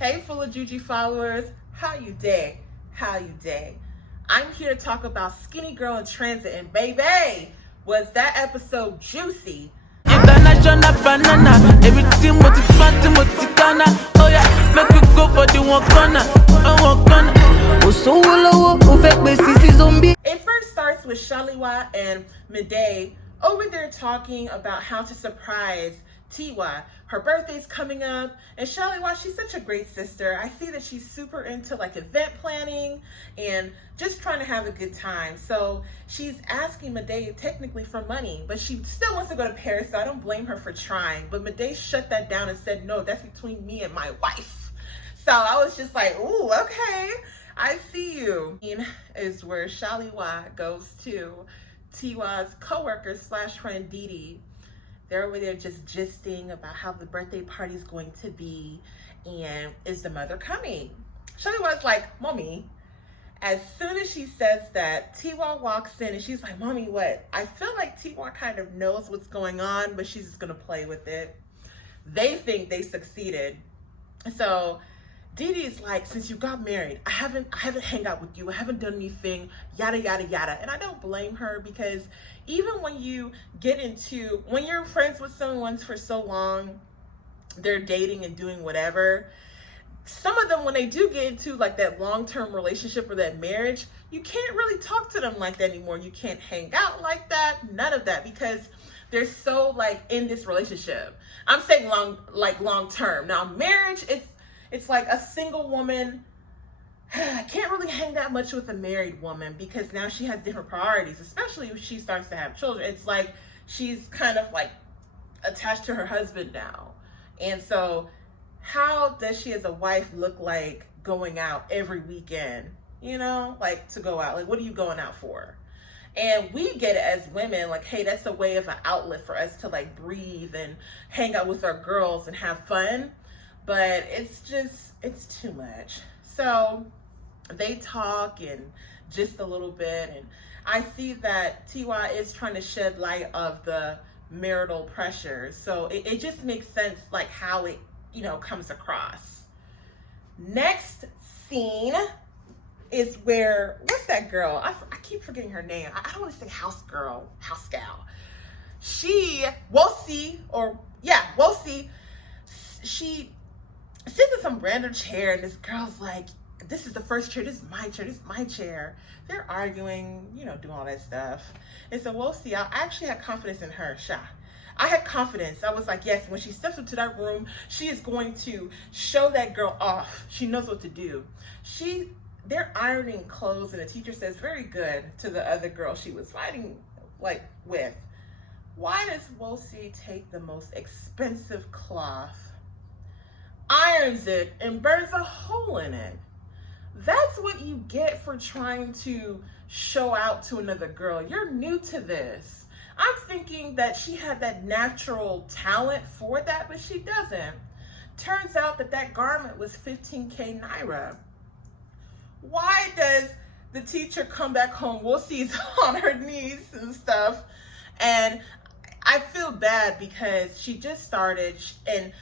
Hey, full of Juju followers, how you day? How you day? I'm here to talk about Skinny Girl in Transit, and baby, was that episode juicy? International banana, everything what it party, what it gonna. Oh yeah, make we go for the one corner, one corner. Oh so low, oh fake basis zombie. It first starts with Shaliwa and Midday over there talking about how to surprise Tiwa. Her birthday's coming up, and Shaliwa, she's such a great sister. I see that she's super into like event planning and just trying to have a good time. So she's asking Midday technically for money, but she still wants to go to Paris, so I don't blame her for trying. But Midday shut that down and said, no, that's between me and my wife. So I was just like, ooh, okay, I see you. Is where Shaliwa goes to Tiwa's co-worker slash friend Didi. They're over there just gisting about how the birthday party is going to be and is the mother coming? Shaliwa's like, Mommy. As soon as she says that, Tiwa walks in and she's like, Mommy, what? I feel like Tiwa kind of knows what's going on, but she's just gonna play with it. They think they succeeded. So Didi's like, since you got married, I haven't hang out with you. I haven't done anything, yada, yada, yada. And I don't blame her, because even when you when you're friends with someone for so long, they're dating and doing whatever, some of them, when they do get into like that long-term relationship or that marriage, you can't really talk to them like that anymore. You can't hang out like that, none of that, because they're so like in this relationship. I'm saying long-term. Now marriage, it's like a single woman. I can't really hang that much with a married woman, because now she has different priorities, especially if she starts to have children. It's like she's kind of like attached to her husband now. And so how does she as a wife look like going out every weekend? You know, like to go out. Like, what are you going out for? And we get it as women, like, hey, that's a way of an outlet for us to like breathe and hang out with our girls and have fun. But it's too much. So they talk and just a little bit, and I see that Tiwa is trying to shed light of the marital pressure. So it just makes sense, like how it, comes across. Next scene is where, what's that girl? I keep forgetting her name. I don't want to say house gal. Wosi, she sits in some random chair, and this girl's like, this is the first chair, this is my chair. They're arguing, doing all that stuff. And so we'll see. I actually had confidence in her, Sha. I had confidence. I was like, yes, when she steps into that room, she is going to show that girl off. She knows what to do. They're ironing clothes, and the teacher says, very good, to the other girl she was fighting with. Why does Wosi take the most expensive cloth, irons it, and burns a hole in it? That's what you get for trying to show out to another girl. You're new to this. I'm thinking that she had that natural talent for that, but she doesn't. Turns out that garment was 15K Naira. Why does the teacher come back home? Wosie's on her knees and stuff. And I feel bad because she just started, and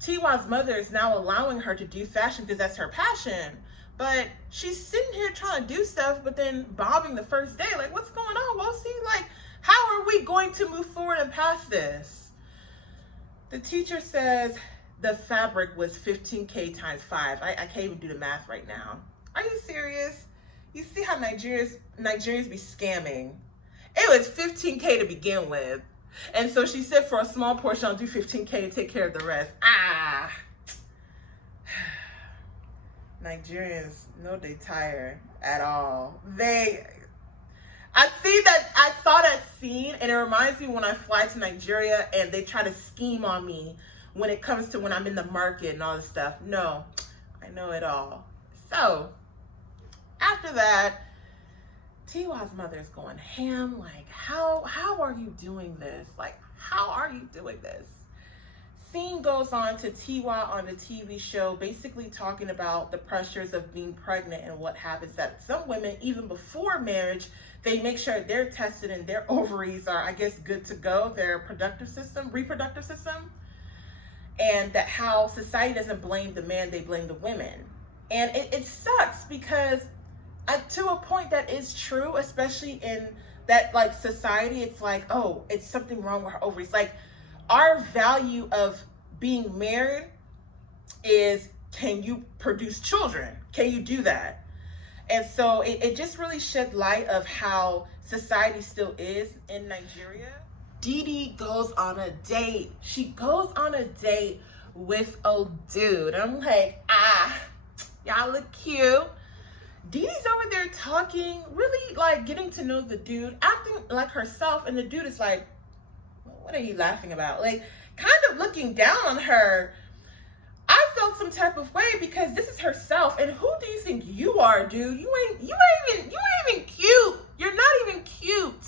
Tiwa's mother is now allowing her to do fashion because that's her passion. But she's sitting here trying to do stuff, but then bobbing the first day. Like, what's going on, Wosi? Like, how are we going to move forward and past this? The teacher says the fabric was 15K times 5. I can't even do the math right now. Are you serious? You see how Nigerians be scamming? It was 15K to begin with. And so she said for a small portion, I'll do 15K and take care of the rest. Nigerians, no, they tired at all. I saw that scene, and it reminds me when I fly to Nigeria and they try to scheme on me when it comes to when I'm in the market and all this stuff. No, I know it all. So after that, Tiwa's mother is going ham, like, how are you doing this? Like, how are you doing this? Scene goes on to Tiwa on the TV show, basically talking about the pressures of being pregnant and what happens that some women, even before marriage, they make sure they're tested and their ovaries are, I guess, good to go, their reproductive system. and that how society doesn't blame the man, they blame the women. And it sucks because to a point that is true, especially in that like society, it's like, oh, it's something wrong with her ovaries. Like our value of being married is, can you produce children? Can you do that? And so it just really shed light of how society still is in Nigeria. Didi goes on a date. She goes on a date with a dude. I'm like, y'all look cute. Didi's over there talking, really like getting to know the dude, acting like herself, and the dude is like, what are you laughing about? Like kind of looking down on her. I felt some type of way because this is herself, and who do you think you are, dude? You ain't even cute. You're not even cute.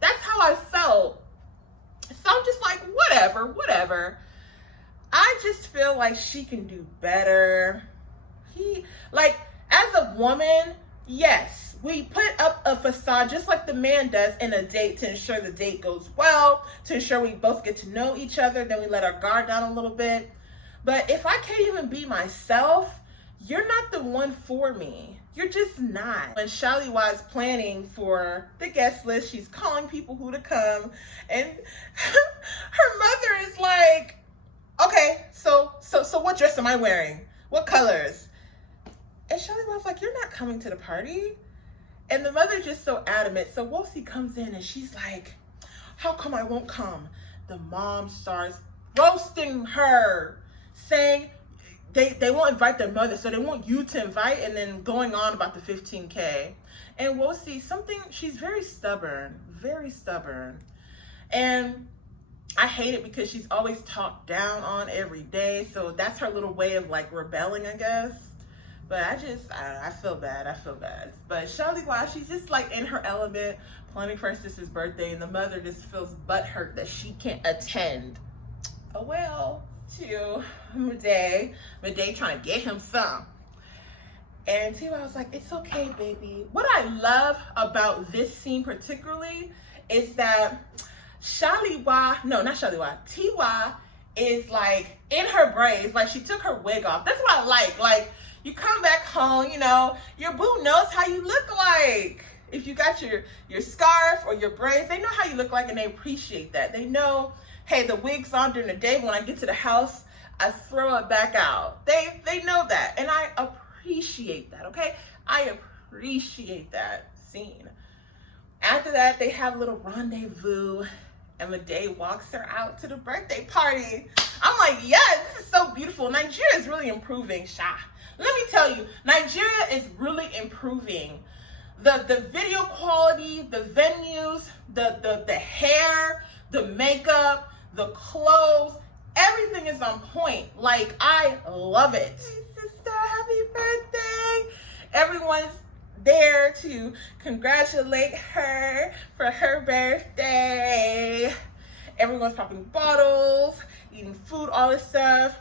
That's how I felt. So I'm just like, whatever. I just feel like she can do better. As a woman, yes, we put up a facade just like the man does in a date to ensure the date goes well, to ensure we both get to know each other, then we let our guard down a little bit. But if I can't even be myself, you're not the one for me. You're just not. When Shaliwa is planning for the guest list, she's calling people who to come, and her mother is like, okay, so what dress am I wearing? What colors? And Shaliwa's like, you're not coming to the party. And the mother just so adamant. So Wosi comes in and she's like, how come I won't come? The mom starts roasting her, saying they won't invite their mother, so they want you to invite, and then going on about the 15K. And Wosi, she's very stubborn. And I hate it because she's always talked down on every day. So that's her little way of like rebelling, I guess. But I feel bad. But Shaliwa, she's just like in her element, planning for her sister's birthday, and the mother just feels butthurt that she can't attend. Oh well, to Mide trying to get him some. And Tiwa was like, it's okay, baby. What I love about this scene particularly is that Tiwa is like in her braids, like she took her wig off. That's what I like. Like, you come back home, you know, your boo knows how you look like. If you got your scarf or your braids, they know how you look like, and they appreciate that. They know, hey, the wig's on during the day. When I get to the house, I throw it back out. They know that, and I appreciate that, okay? I appreciate that scene. After that, they have a little rendezvous, and Mide walks her out to the birthday party. I'm like, yes, this is so beautiful. Nigeria is really improving, Sha. Let me tell you, Nigeria is really improving. The video quality, the venues, the hair, the makeup, the clothes, everything is on point. Like, I love it. Hey, sister, happy birthday. Everyone's there to congratulate her for her birthday. Everyone's popping bottles, eating food, all this stuff.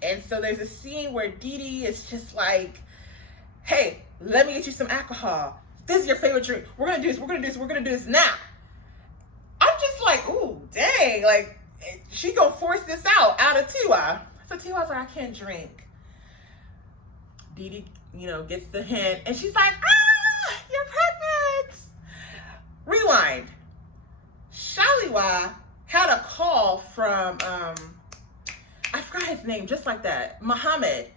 And so there's a scene where Didi is just like, hey, let me get you some alcohol. This is your favorite drink. We're gonna do this now. I'm just like, ooh, dang, like she gonna force this out of Tiwa. So Tiwa's like, I can't drink. Didi, gets the hint, and she's like, you're pregnant. Rewind. Shaliwa had a call from I forgot his name, just like that, Muhammad.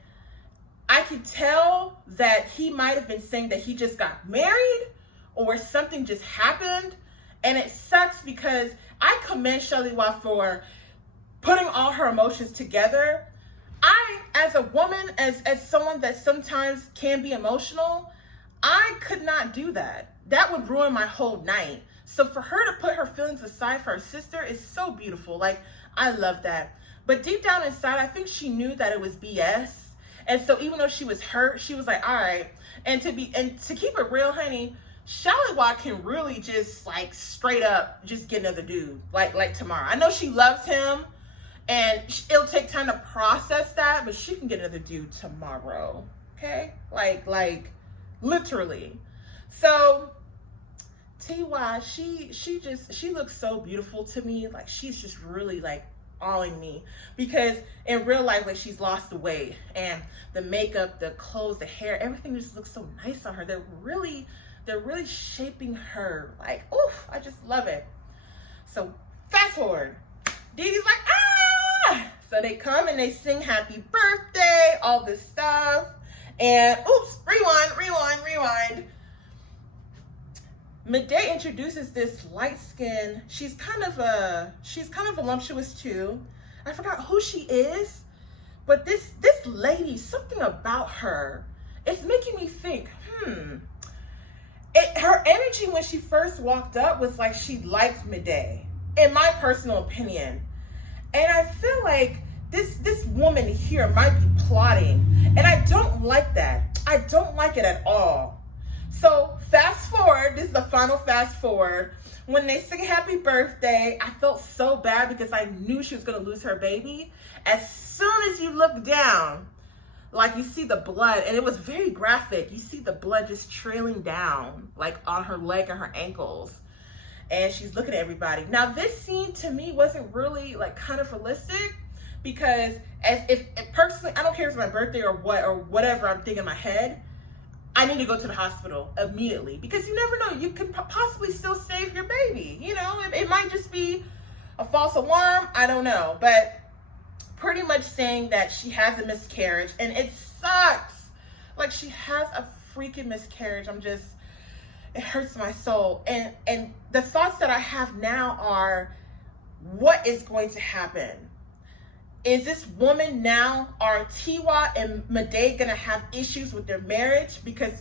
I could tell that he might have been saying that he just got married or something just happened. And it sucks because I commend Shaliwa for putting all her emotions together. I, as a woman, as someone that sometimes can be emotional, I could not do that. That would ruin my whole night. So for her to put her feelings aside for her sister is so beautiful. Like, I love that. But deep down inside, I think she knew that it was BS. And so even though she was hurt, she was like, all right. And to keep it real, honey, Shaliwa can really just like straight up just get another dude like tomorrow. I know she loves him and it'll take time to process that, but she can get another dude tomorrow. Okay? Like literally. So Tiwa, she looks so beautiful to me. Like, she's just really like awing me, because in real life, like, she's lost the weight, and the makeup, the clothes, the hair, everything just looks so nice on her. They're really shaping her. Like, oof, I just love it. So fast forward, Didi's like, ah! So they come and they sing happy birthday, all this stuff. And oops, rewind. Madea introduces this light skin. She's kind of voluptuous too. I forgot who she is, but this lady, something about her, it's making me think, her energy when she first walked up was like she liked Madea, in my personal opinion. And I feel like this woman here might be plotting, and I don't like that. I don't like it at all. So fast forward, this is the final fast forward. When they sing happy birthday, I felt so bad because I knew she was gonna lose her baby. As soon as you look down, like, you see the blood, and it was very graphic. You see the blood just trailing down, like on her leg and her ankles. And she's looking at everybody. Now, this scene to me wasn't really like kind of realistic, because if personally, I don't care if it's my birthday or whatever I'm thinking in my head, I need to go to the hospital immediately, because you never know, you could possibly still save your baby. You know, it might just be a false alarm. I don't know, but pretty much saying that she has a miscarriage, and it sucks. Like, she has a freaking miscarriage. It hurts my soul. And the thoughts that I have now are, what is going to happen? Is this woman now, are Tiwa and Madea gonna have issues with their marriage because,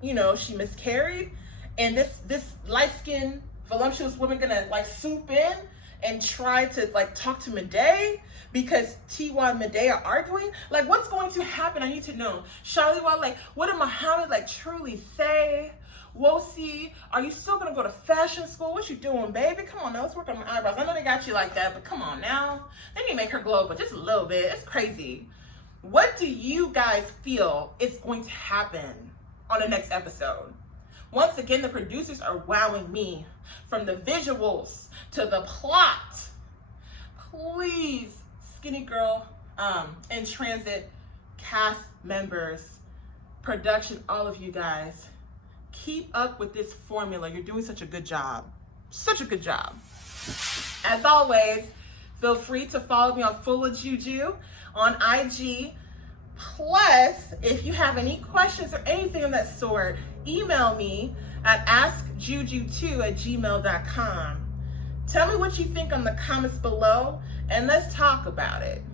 you know, she miscarried? And this light-skinned, voluptuous woman gonna like swoop in and try to like talk to Madea because Tiwa and Madea are arguing? Like, what's going to happen? I need to know. Shaliwa, like, what did Muhammad like truly say? Wosi, are you still gonna go to fashion school? What you doing, baby? Come on now, let's work on my eyebrows. I know they got you like that, but come on now. They need to make her glow, but just a little bit. It's crazy. What do you guys feel is going to happen on the next episode? Once again, the producers are wowing me, from the visuals to the plot. Please, Skinny Girl in Transit cast members, production, all of you guys, keep up with this formula. You're doing such a good job. Such a good job. As always, feel free to follow me on Full of Juju on IG. Plus, if you have any questions or anything of that sort, email me at askjuju2@gmail.com. Tell me what you think on the comments below, and let's talk about it.